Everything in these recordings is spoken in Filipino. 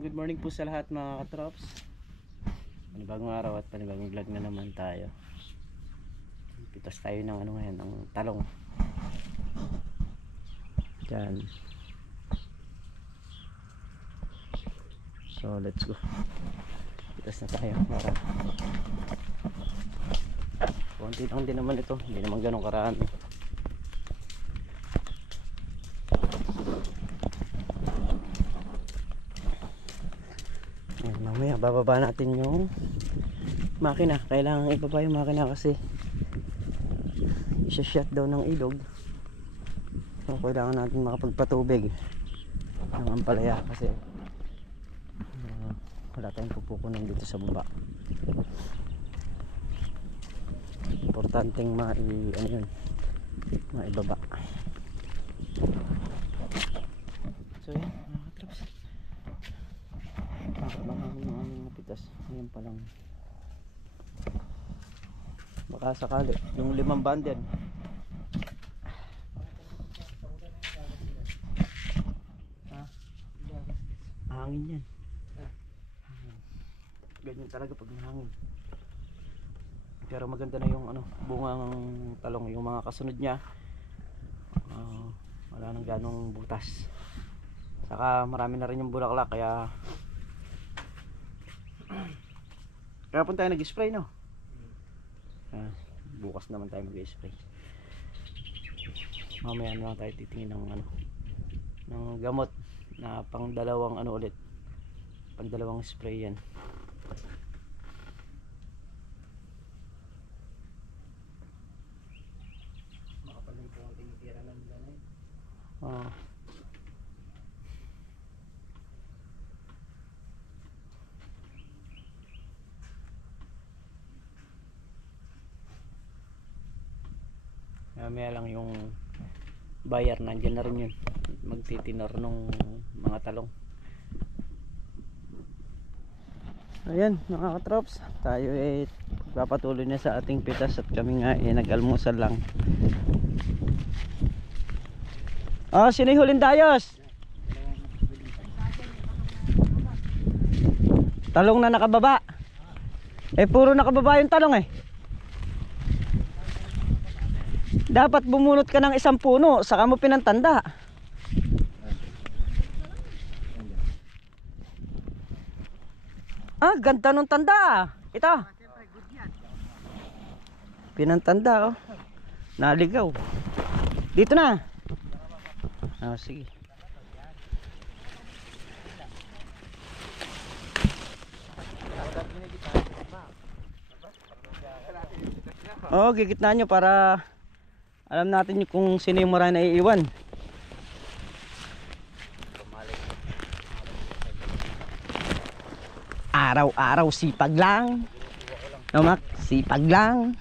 good morning po sa lahat mga katrops. Panibagong araw at panibagong vlog na naman tayo. Pitas tayo ng ano ngayon, ng talong. Diyan. So let's go. Pitas na tayo para konti lang din naman ito, hindi naman ganun karami. Mamaya bababa natin yung makina. Kailangan ibaba yung makina kasi isa-shut daw ng ilog. So kailangan natin makapagpatubig ng ampalaya kasi wala tayong pupukunan dito sa baba. Importanteng maibaba. So yan mga katrops, makakabangin yung aming napitas. Ngayon pa lang, baka sakali yung 5 bundle. Hangin yan. Ganyan talaga pag mahangin. Pero maganda na yung bungang talong. Yung mga kasunod niya wala nang ganong butas. Saka marami na rin yung bulaklak. Kaya po tayo nag-spray, no? Bukas naman tayo mag-spray. Mamaya naman tayo titingin ng gamot na pang dalawang ulit. Pang dalawang spray yan. Mamaya lang yung buyer nandiyan na rin yun, magtitinor nung mga talong. Ayan mga katrops, tayo papatuloy na sa ating pitas at kami nga nag-almusal lang. Sino yung huling dayos? Talong na nakababa. Puro nakababa yung talong Dapat bumunot ka ng isang puno, saka mo pinantanda. Ganda nung tanda. Ito. Pinantanda Naligaw. Dito na. Sige. Gigitna nyo para alam natin kung sino yung marami na iiwan. Araw-araw sipag lang. Mak, sipag lang.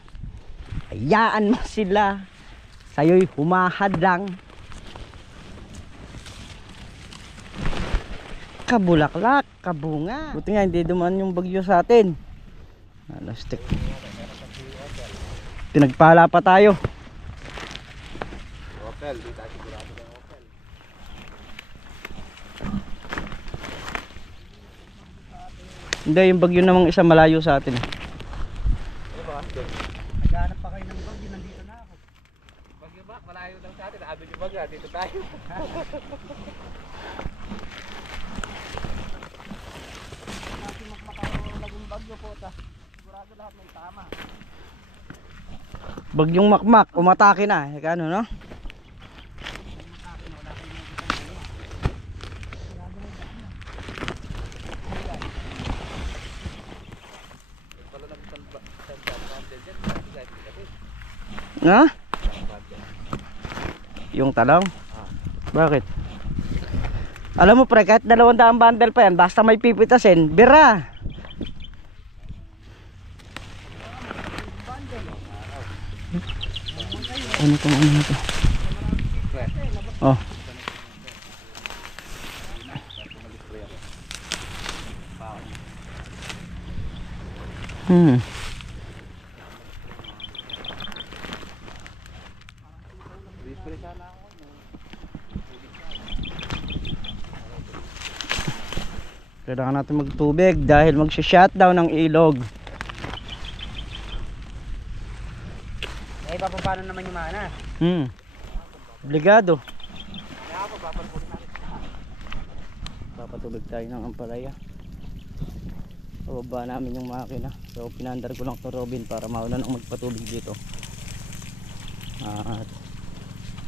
Hayaan mo sila, sa'yo'y humahad lang. Kabulaklak, kabunga. Buti nga hindi dumaan yung bagyo sa atin. Alastik. Pinagpala pa tayo. Opel, di tayo sigurado ng Opel. Hindi, yung bagyo namang isa malayo sa atin. Naghanap pa kayo ng bagyo, nandito na ako. Bagyo ba? Malayo lang sa atin. Abig yung bagyo, dito tayo. Natin magmakaroon naging bagyo po. Sigurado lahat may tama. Bagyong makmak, umatake na. Kano, no? Yung talong? Bakit? Alam mo pre, kahit 200 bundle pa yan, basta may pipitasin, bira. Ano itong ano ito? Kailangan natin magtubig dahil magsha-shutdown ng ilog. Eh, paano naman yung mana? Obligado. Kaya ako, papaluin natin. Papatubig tayo ng ampalaya. Bababa namin yung makina. So pinandar ko lang to Robin para mauna nang magpatubig dito. At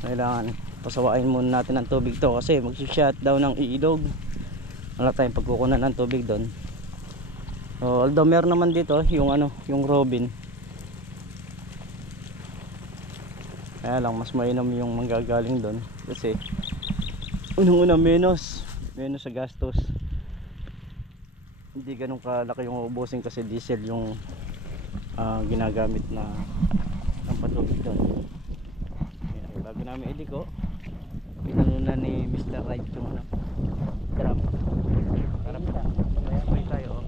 kailangan pasawain muna natin ang tubig to kasi magsi-shutdown ng ilog. Wala tayong pagkukunan ng tubig doon. So, although meron naman dito yung yung Robin. Kaya lang mas mainam yung manggagaling doon kasi unang-una menos sa gastos. Hindi ganun kalaki yung ubusin kasi diesel yung ginagamit na ang patubig doon. Bago namin iliko, pinanuna ni Mr. Right yung drum para spray tayo.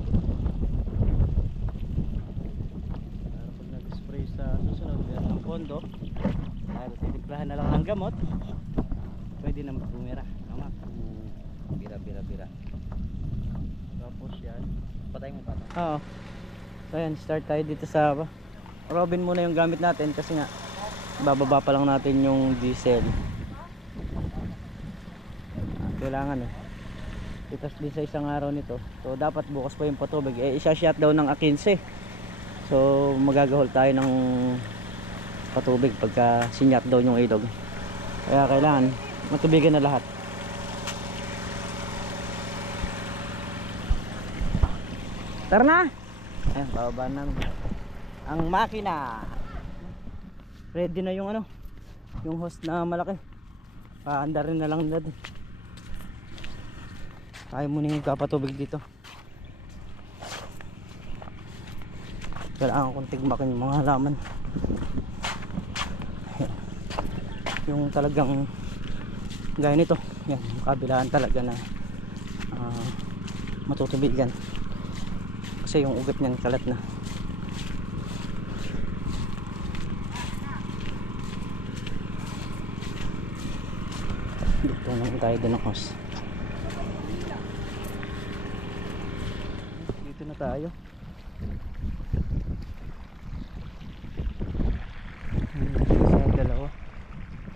Para pag nag-spray sa susunod ng pondo, dahil tiniplahan na lang ng gamot, pwede na magbumira. Tama? Bira. Tapos yan, Patay mo pa. oo. So yan, start tayo dito sa Robin muna yung gamit natin kasi nga bababa pa lang natin yung diesel. Kailangan itas din sa isang araw nito. So dapat bukas pa yung patubig. Isa-shutdown ng A15. So magagahol tayo ng patubig pagka sinyatdown yung ilog. Kaya kailangan matubigan na lahat. Tara na! Ayan, bababa namin ang makina. Ready na yung yung hose na malaki. Paandarin na lang nila din. Tayo muna yung kapatubig dito. Kailangan kong tigmakin yung mga halaman. Yung talagang gaya nito, yan, kabilaan talaga na matutubigan kasi yung ugat niyan kalat na. Dito naman tayo din ng hose. Dito na tayo. Isa, dalawa,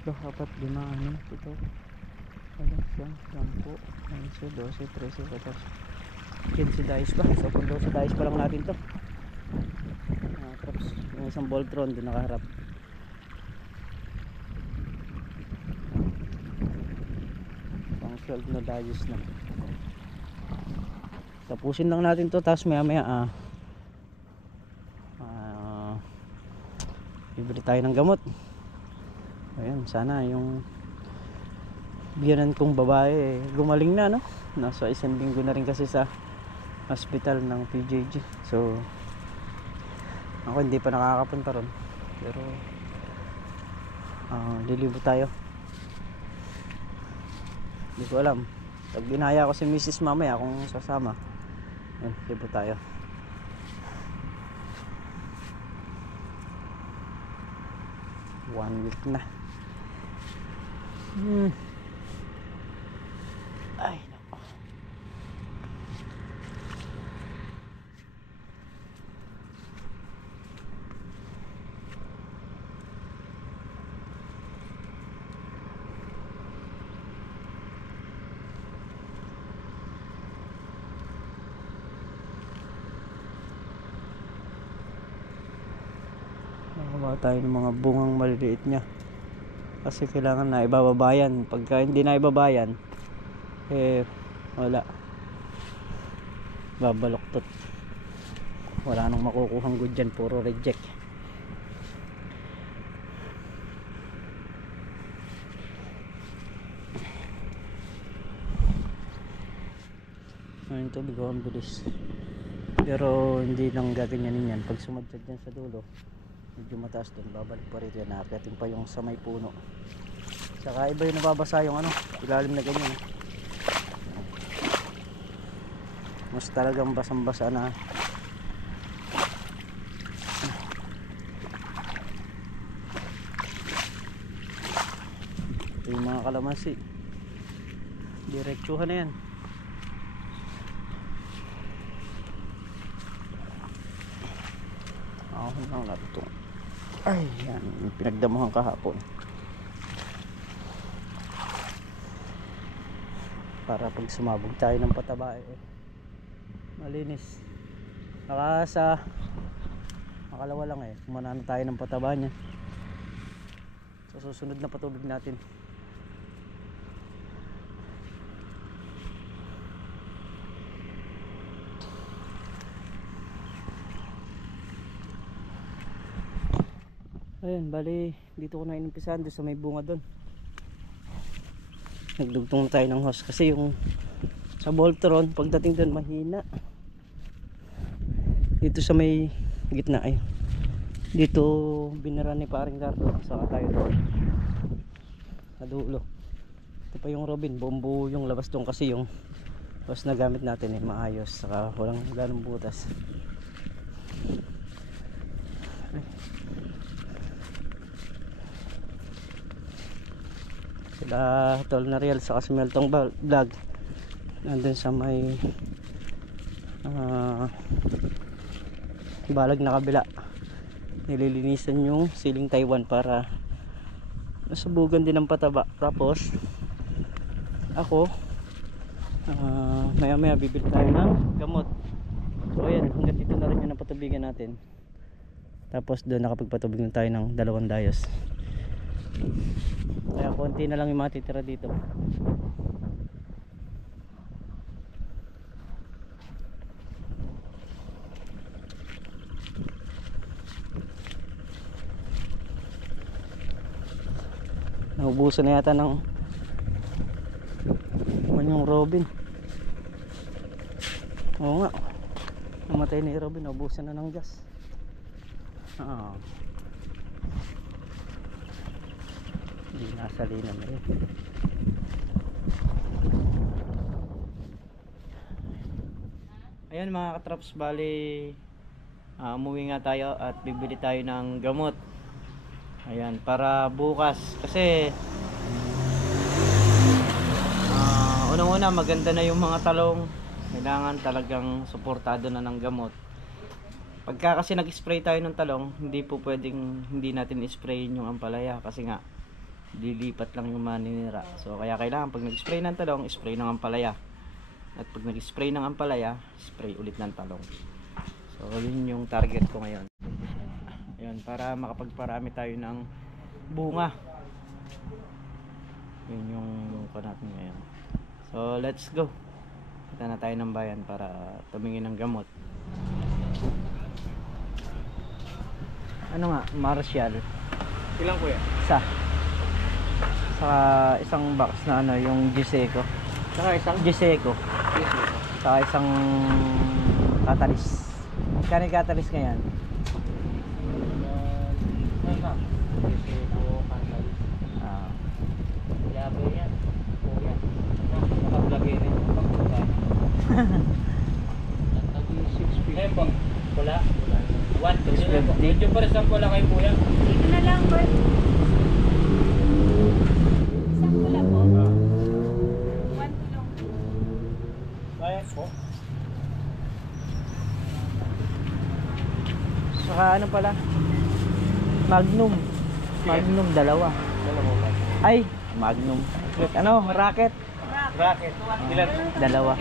4, 5, 6, 7, 8, 9, 10, 11, 12, 13, 14, 15 dice pa. So kung 12 dice pa lang natin to. Traps, yung isang Voltron doon nakaharap. Pang 12 na dice na. Tapusin lang natin to, tapos maya maya bibili tayo ng gamot. Ayan, sana yung biyanan kong babae gumaling na, no? Nasa 1 linggo na rin kasi sa hospital ng PJG. So ako hindi pa nakakapunta ron, pero lilibo tayo. Hindi ko alam, pag binaya ko si Mrs. mamaya kung sasama. Ayan, libo tayo. One week na. Ay, nako. Nakakuha tayo ng mga bungang maliliit niya kasi kailangan na ibababayan. Pagka hindi na ibabayan, wala, babaloktot. Wala nang makukuhang good dyan, puro reject. Ayun, tubig ang bilis, pero hindi lang gaganyanin yan. Pag sumadjad yan sa dulo, medyo mataas doon, babalik pa rito yan. Nakakyatin pa yung sa may puno. Saka iba yung nababasa yung ilalim na ganyan. Mas talagang basang basa na. Ito yung mga kalamansi, diretsuhan na yan. ahon lang nato. Ay, yan. Pinagdamuhan kahapon. Para pag sumabog tayo ng pataba malinis. Nakasa makalawa lang kumanaan tayo ng pataba niya sa susunod na patubig natin. Ayun, bali dito ko na inumpisahan doon sa may bunga doon. Nagdugtong na tayo ng hose kasi yung sa Voltron pagdating doon mahina. Dito sa may gitna dito binara ni paring Carlo, saka tayo doon sa dulo. Ito pa yung Robin, bombo yung labas doon kasi yung hose na gamit natin maayos, saka walang ganong butas. Sila Tol na Real saka si Meltong Vlog nandun sa may balag na kabila, nililinisan yung siling Taiwan para nasubugan din ng pataba. Tapos ako maya maya bibili tayo ng gamot. So ayan, hanggang dito na rin yung napatubigan natin. Tapos doon nakapagpatubig na tayo ng 2 dayos. Kaya konti na lang yung matitira dito. Naubusan na yata ng yung Robin. Oo nga, namatay na yung Robin, naubusan na ng gas. Hindi nasalinan na yun. Ayan mga katraps, bali umuwi nga tayo at bibili tayo ng gamot. Ayan, para bukas kasi unang-una maganda na yung mga talong. Kailangan talagang suportado na ng gamot. Pagka kasi nag-spray tayo ng talong, hindi po pwedeng hindi natin i-sprayin yung ampalaya kasi nga dilipat lang yung maninira. So kaya kailangan pag nag-spray ng talong, spray ng ampalaya. At pag nag-spray ng ampalaya, spray ulit ng talong. So yun yung target ko ngayon. Ayun, para makapagparami tayo ng bunga. Yun yung ko natin ngayon. So let's go. Punta na tayo ng bayan para tumingin ng gamot. Ano nga, Marshall. Ilang kuya? Isa. Saka isang box na yung Giseco. Saka isang? Giseco. Saka isang catalyst. Kani catalyst ngayon? Yabe yan. Kuya. Nakablagay rin. Nag-650. Pula? 150. Medyo pa rin sa pula kay kuya. Dito na lang, Bert. Isang pula po. 1 tulong. Kaya po. Saka ano pala? Magnum. Magnum, dalawa. Ay, Magnum. Ano, racket? Racket. Ilan? Dalawa.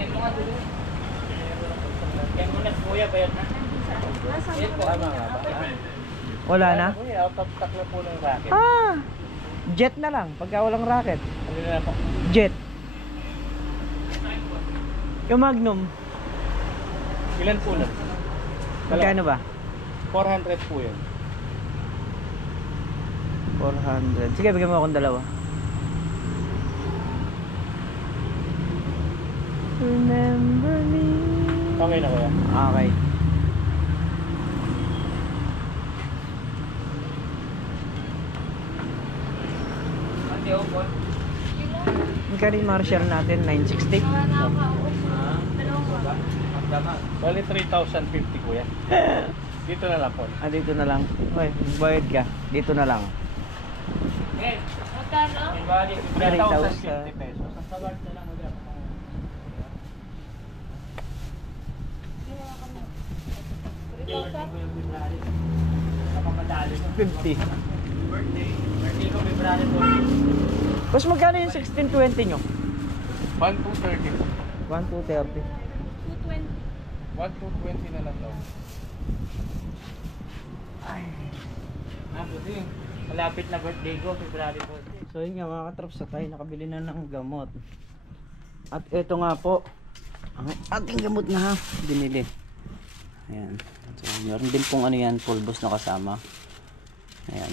Kaya muna kuya bayad na. Yan po. Tama nga ba? Wala na? Kuya, pagtak na po ng racket. Jet na lang. Pagka walang racket. Ano na po? Jet. Yung Magnum, Ilan po na? magkano ba? 400 po yun. 400. Sige, bigyan mo akong dalawa. Remember me. Okay na kuya. Okay. Ate, oh, Magkano yung Marshall natin? 960? Wala na ako. Dalawa. Bali 3,050 kuya. Dito na lang po. Dito na lang. Okay, bayad ka. Dito na lang. Okay. Magkano? Bali 3,050 pesos. Ang sabar na lang mo dyan. 3,000? 1250. Birthday. Birthday ko, February 14. Tapos magkano yung 1620 nyo? 1 to 30. 1 to 30. 220. 1 to 20 na lang daw. Ay. Buti. Malapit na birthday ko, February 14. So yun nga mga katrops, sa tayo nakabili na ng gamot. At ito nga po, ang ating gamot na binili. Ayan. So meron din pong ano yan, pulbos na kasama. Ayan.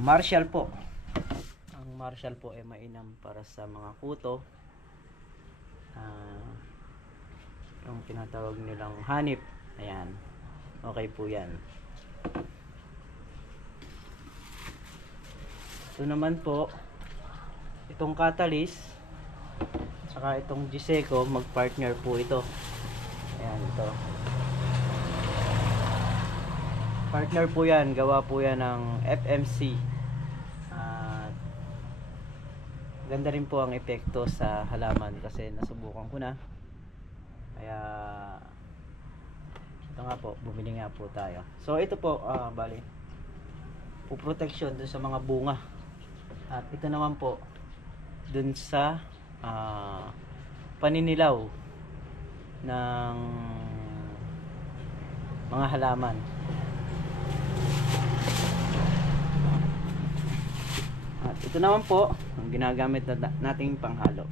Marshall po. Ang Marshall po ay mainam para sa mga kuto. Yung tinatawag nilang hanip. Ayan. Okay po yan. Ito naman po, itong catalyst saka itong Giseco, mag-partner po ito. Ayan, ito. Partner po yan, gawa po yan ng FMC. At ganda rin po ang epekto sa halaman kasi nasubukan ko na. Kaya ito nga po, bumili nga po tayo. So ito po, bali po protection dun sa mga bunga. At ito naman po dun sa paninilaw ng mga halaman. At ito naman po ang ginagamit nating panghalo.